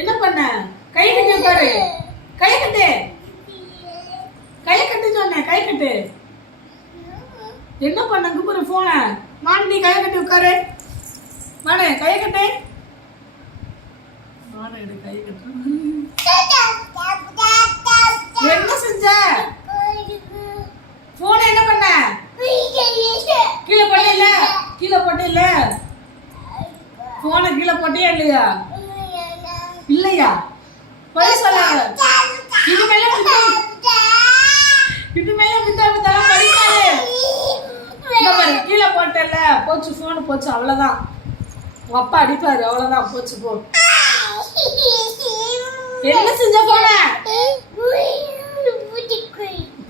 என்ன பண்ண? கை கட்டி உட்காரு. கை கட்டு. கை கட்டு சொன்னேன். கை கட்டு. என்ன பண்ண? கூப்பிடு போன. மாடு நீ கை கட்டி உட்காரு. மாடு கை கட்டு. மாடு எடு கை கட்டு. என்ன செஞ்ச? போன் என்ன பண்ண? கீழே போட்டே இல்ல? கீழே போட்டே இல்ல? போனை கீழே போட்டியா இல்லையா? இல்லையா? போய் சொல்லாங்க. இது மேல படிக்காது. இந்த மாதிரி கீழே போட்டல போச்சு, போன் போச்சு, அவ்வளவுதான். உங்க அப்பா அடிப்பாரு, அவ்வளவுதான், போச்சு போ. என்ன செஞ்ச போன?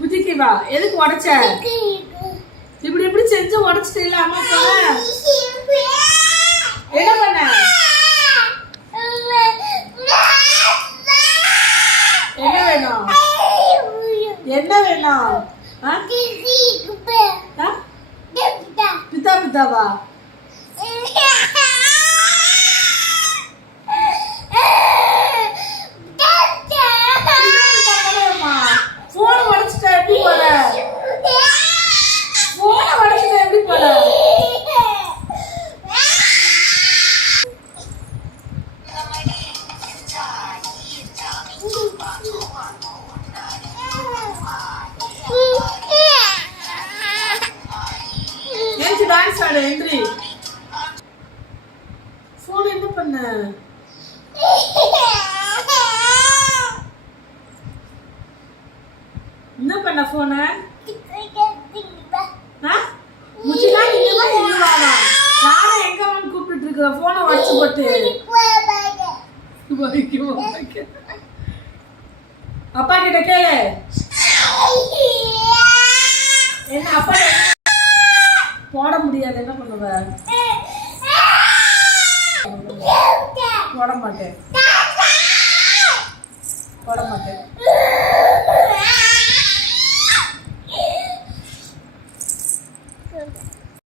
புதிக்கு வா. எதுக்கு உடைச்ச? இப்படி இப்படி செஞ்சு உடைச்சிட்டு இல்ல அம்மா போன. என்ன பண்ண? என்ன வேணும்? என்ன வேணும்? பித்தா பித்தாவா? போன உடைச்சிட்ட எப்படி போற? போன உடைச்சிட்ட எப்படி போற? ஏஞ்சி டான்ஸ் ஆடு எந்திரி. போன் என்ன பண்ண? என்ன பண்ண போன? முச்சினா நீங்க வாடா. யாரை எங்க வந்து கூப்பிட்டு இருக்க? போனை உடைச்சு போட்டு. அப்பா கிட்ட கேளு. என்ன அப்பா போட முடியாது, என்ன பண்ணுவ? போட மாட்டேன், போட மாட்டேன்.